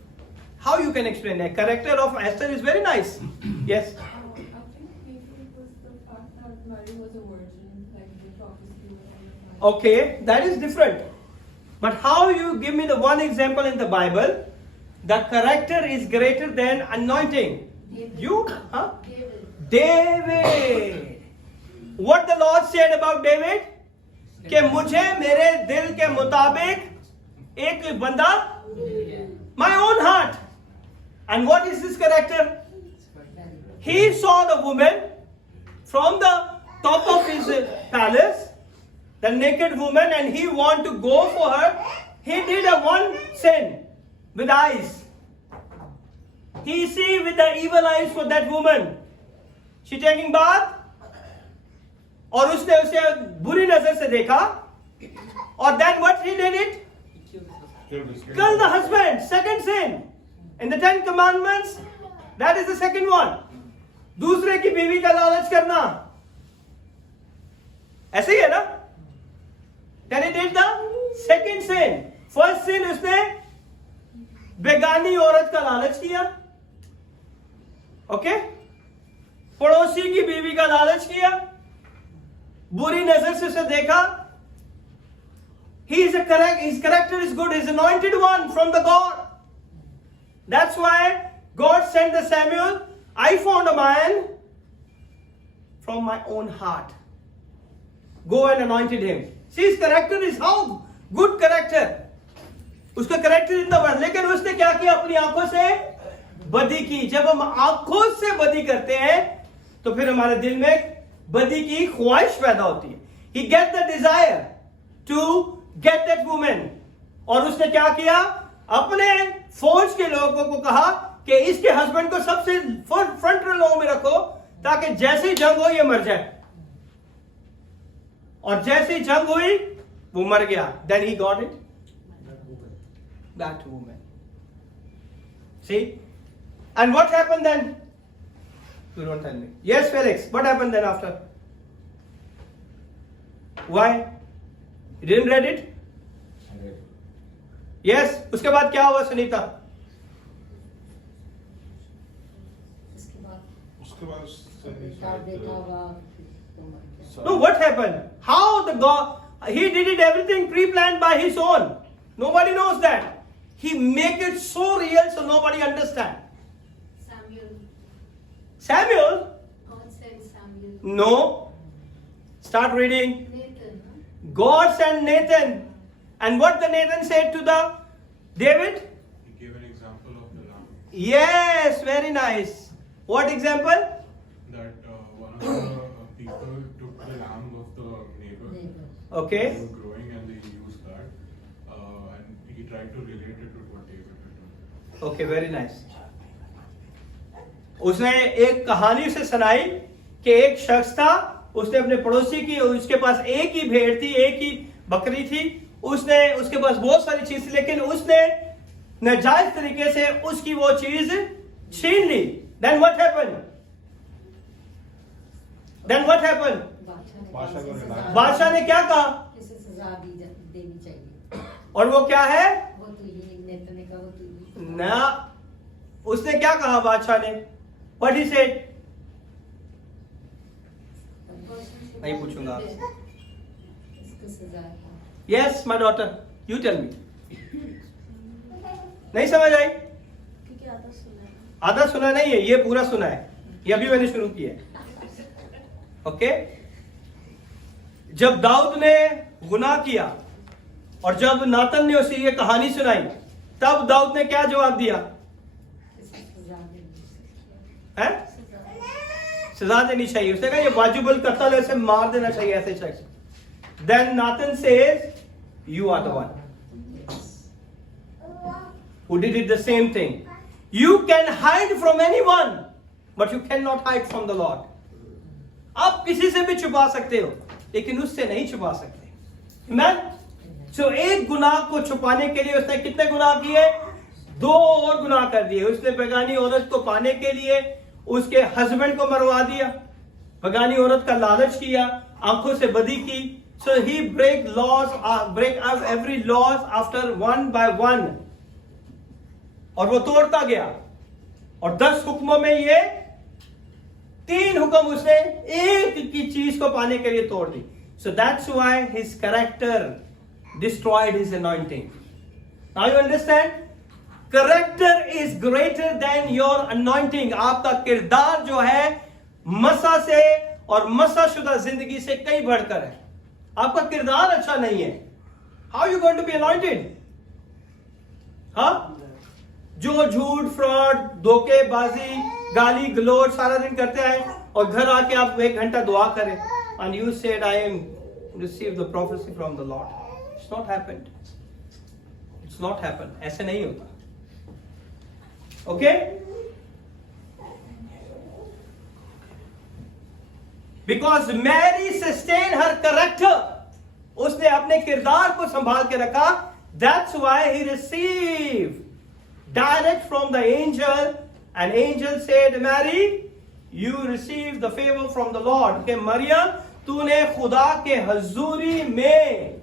How you can explain the character of Esther is very nice. Yes. I think maybe it was the fact that Mary was a virgin, like the prophecy was on the time. Okay, that is different. But how you give me the one example in the Bible, the character is greater than anointing? You? Huh? David. What the Lord said about David? कि मुझे मेरे दिल के मुताबिक एक बंदा, my own heart. And what is his character? He saw the woman from the top of his palace, the naked woman, and he want to go for her. He did a one sin with eyes. He see with the evil eyes for that woman. She taking bath, और उसने उसे बुरी नजर से देखा, और then what he did it? Kill the husband. Second sin in the 10 commandments. That is the second one. दूसरे की बीवी का लालच करना. ऐसे ही है ना? Then he did the second sin. First sin उसने बेगानी औरत का लालच किया. Okay? पड़ोसी की बीवी का लालच किया. बुरी नजर से उसे देखा. His character is good. He's anointed one from the God. That's why God sent the Samuel. I found a man from my own heart. Go and anointed him. See, his character is how good character. उसका character इतना बड़ा, लेकिन उसने क्या किया? अपनी आंखों से बदी की. जब हम आंखों से बदी करते हैं, तो फिर हमारे दिल में बदी की ख्वाहिश पैदा होती है. He get the desire to get that woman. और उसने क्या किया? अपने फौज के लोगों को कहा कि इसके हस्बैंड को सबसे फ्रंट रो में रखो, ताकि जैसी जंग हो ये मर जाए. और जैसी जंग हुई वो मर गया. Then he got it. That woman. See? And what happened then? You don't tell me. Yes, Felix. What happened then after? Why? You didn't read it? Yes. उसके बाद क्या हुआ सुनीता? उसके बाद No, what happened? How the God, he did it everything pre-planned by his own. Nobody knows that. He make it so real so nobody understand. Samuel? God sent Samuel. No. Start reading. Nathan. God sent Nathan. And what the Nathan said to the David? He gave an example of the lamb. Yes, very nice. What example? That one of the people took the lamb of the neighbor. Okay. They were growing and they used that. And he tried to relate it with what David had done. Okay, very nice. उसने एक कहानी उसे सुनाई कि एक शख्स था, उसने अपने पड़ोसी की, उसके पास एक ही भेड़ थी, एक ही बकरी थी, उसने उसके पास बहुत सारी चीज थी, लेकिन उसने नाजायज तरीके से उसकी वो चीज छीन ली. Then what happened? Then what happened? बादशाह ने क्या कहा? इसे सजा देनी चाहिए. और वो क्या है? वो तो ये नेता ने कहा वो तो ना, उसने क्या कहा बादशाह ने? What he said? नहीं पूछूंगा. इसको सजा है. Yes, my daughter. You tell me. नहीं समझ आई? क्योंकि आधा सुना है. आधा सुना नहीं है, ये पूरा सुना है. ये अभी मैंने शुरू किया है. ओके? जब दाऊद ने गुनाह किया और जब नातन ने उसे ये कहानी सुनाई, तब दाऊद ने क्या जवाब दिया? हैं? सजा देनी चाहिए. उसने कहा ये वाजिबुल कत्ल है, इसे मार देना चाहिए ऐसे शख्स. Then Nathan says, you are the one who did it the same thing. You can hide from anyone, but you cannot hide from the Lord. आप किसी से भी छुपा सकते हो, लेकिन उससे नहीं छुपा सकते. Amen? So एक गुनाह को छुपाने के लिए उसने कितने गुनाह किए? 2 और गुनाह कर दिए. उसने बेगानी औरत को पाने के लिए उसके हस्बैंड को मरवा दिया, बेगानी औरत का लालच किया, आंखों से बदी की. So he break out every laws after one by one. और वो तोड़ता गया. और 10 हुक्मों में ये 3 हुक्म उसने एक की चीज को पाने के लिए तोड़ दी. So that's why his character destroyed his anointing. Now you understand? Character is greater than your anointing. आपका किरदार जो है मसा से और मसा शुदा जिंदगी से कई बढ़कर है. आपका किरदार अच्छा नहीं है. How are you going to be anointed? हाँ? जो झूठ, फ्रॉड, धोखेबाजी, गाली गलोच सारा दिन करते हैं और घर आके आप 1 घंटा दुआ करें. And you said, I am received the prophecy from the Lord. It's not happened. It's not happened. ऐसे नहीं होता. Okay? Because Mary sustained her character. उसने अपने किरदार को संभाल के रखा. That's why he received direct from the angel. An angel said, Mary, you received the favor from the Lord. कि मरियम, तूने खुदा के हजूरी में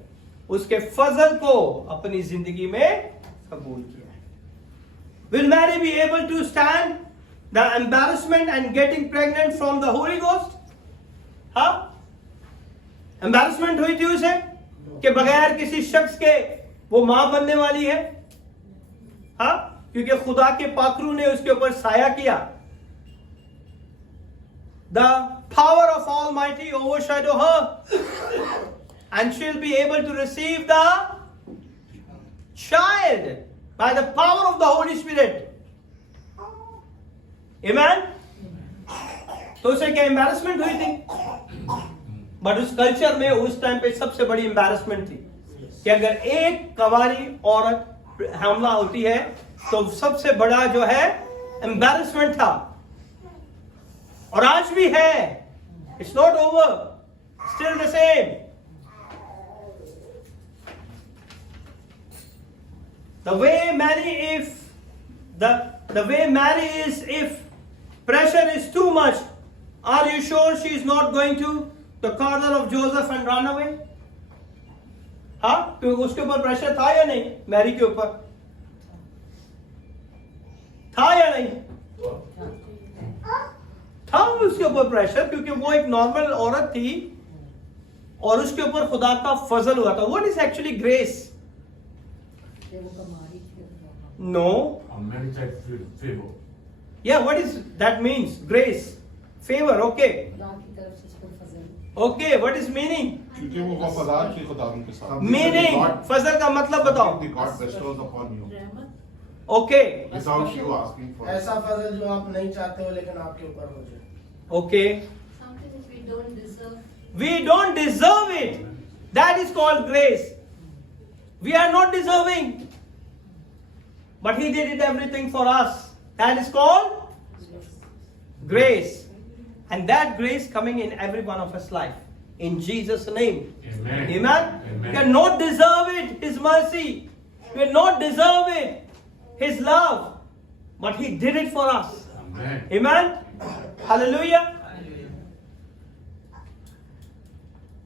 उसके फजल को अपनी जिंदगी में कबूल किया. Will Mary be able to stand the embarrassment and getting pregnant from the Holy Ghost? हाँ? Embarrassment हुई थी उसे कि बगैर किसी शख्स के वो मां बनने वाली है. हाँ? क्योंकि खुदा के पाखरू ने उसके ऊपर साया किया. The power of Almighty overshadow her, and she'll be able to receive the child by the power of the Holy Spirit. Amen? तो उसे क्या embarrassment हुई थी? बट उस कल्चर में उस टाइम पे सबसे बड़ी embarrassment थी कि अगर एक कंवारी औरत हमला होती है तो सबसे बड़ा जो है embarrassment था. और आज भी है. It's not over. Still the same. The way Mary is, if pressure is too much, are you sure she is not going to the corner of Joseph and run away? हाँ, क्योंकि उसके ऊपर pressure था या नहीं? Mary के ऊपर था या नहीं? था उसके ऊपर प्रेशर, क्योंकि वो एक नॉर्मल औरत थी और उसके ऊपर खुदा का फजल हुआ था. What is actually grace? वो कमा रही थी. No. favor. Yeah, what is that means? Grace, favor. Okay. खुदा की तरफ से उसको फजल. Okay, what is meaning? क्योंकि वो वफादार थी खुदा के साथ. Meaning, फजल का मतलब बताओ. The God bestows upon you Okay. without you asking for it. ऐसा फजल जो आप नहीं चाहते हो लेकिन आपके ऊपर हो जाए. Okay. Something which we don't deserve. We don't deserve it. That is called grace. We are not deserving. But He did it everything for us. That is called grace. And that grace coming in every one of us life. In Jesus' name. Amen. Amen. We cannot deserve it. His mercy. We cannot deserve it. His love. But He did it for us. Amen. Amen. Hallelujah.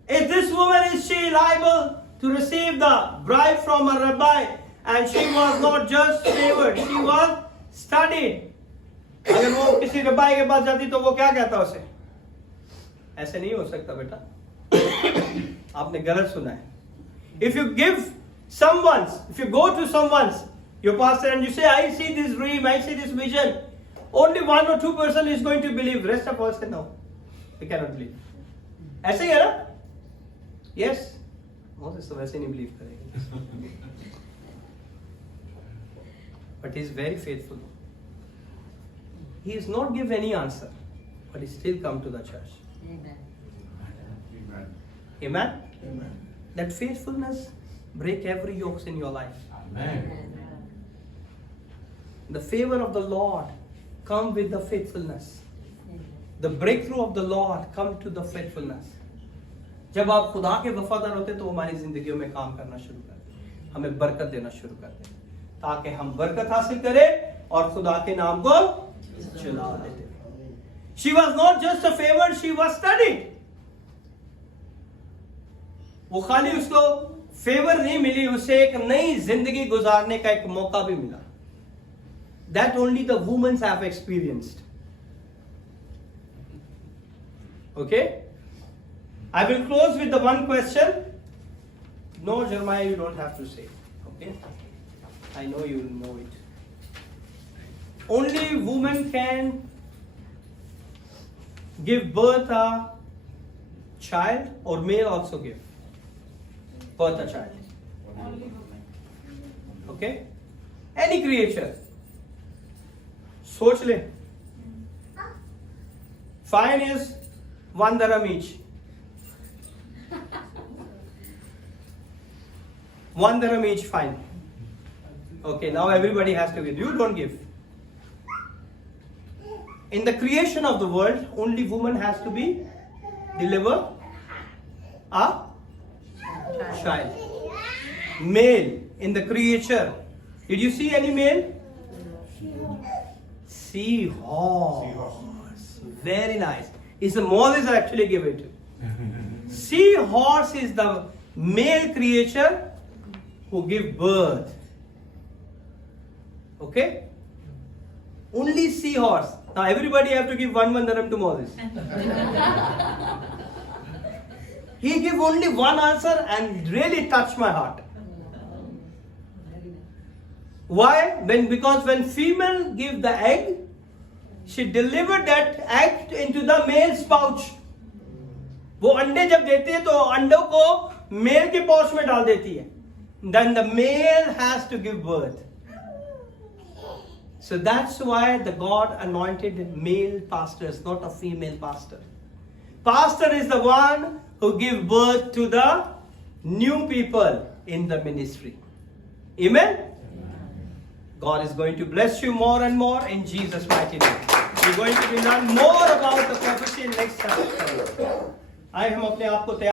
Is this woman, is she liable to receive the bribe from a rabbi? And she was not just favored, she was studied. अगर वो किसी रब्बाई के पास जाती तो वो क्या कहता उसे? ऐसे नहीं हो सकता बेटा. आपने गलत सुना है. If you give someone's, if you go to someone's, your pastor, and you say, I see this dream, I see this vision, only 1 or 2% is going to believe. Rest of us say no, we cannot believe. ऐसे ही है ना? Yes. Moses तो वैसे नहीं believe करेंगे. But he is very faithful. He is not give any answer, but he still come to the church. Amen. Amen. Amen. Amen. That faithfulness break every yoke in your life. Amen. The favor of the Lord come with the faithfulness. The breakthrough of the Lord come to the faithfulness. जब आप खुदा के वफादार होते तो हमारी जिंदगियों में काम करना शुरू करते हैं, हमें बरकत देना शुरू करते हैं, ताकि हम बरकत हासिल करें और खुदा के नाम को चला देते. She was not just a favored, she was studied. वो खाली उसको फेवर नहीं मिली, उसे एक नई जिंदगी गुजारने का एक मौका भी मिला. That only the women have experienced. Okay? I will close with the one question. No, Jeremiah, you don't have to say. Okay? I know you will know it. Only woman can give birth a child, or male also give birth a child. Only women. Okay? Any creature. सोच ले. Fine is 1 dirham each. 1 dirham each, fine. Okay, now everybody has to give. You don't give. In the creation of the world, only woman has to be deliver a child. Male in the creature. Did you see any male? Seahorse. Very nice. It's the Moses actually gave it. Seahorse is the male creature who give birth. Okay? Only seahorse. Now everybody have to give 1 dirham to Moses. He gave only one answer and really touched my heart. Why? Because when female give the egg, she delivered that egg into the male's pouch. वो अंडे जब देती है तो अंडों को mail के pouch में डाल देती है. Then the male has to give birth. So that's why the God anointed male pastors, not a female pastor. Pastor is the one who give birth to the new people in the ministry. Amen? God is going to bless you more and more in Jesus' mighty name. We're going to learn more about the prophecy in next chapter. आए हम अपने आप को तैयार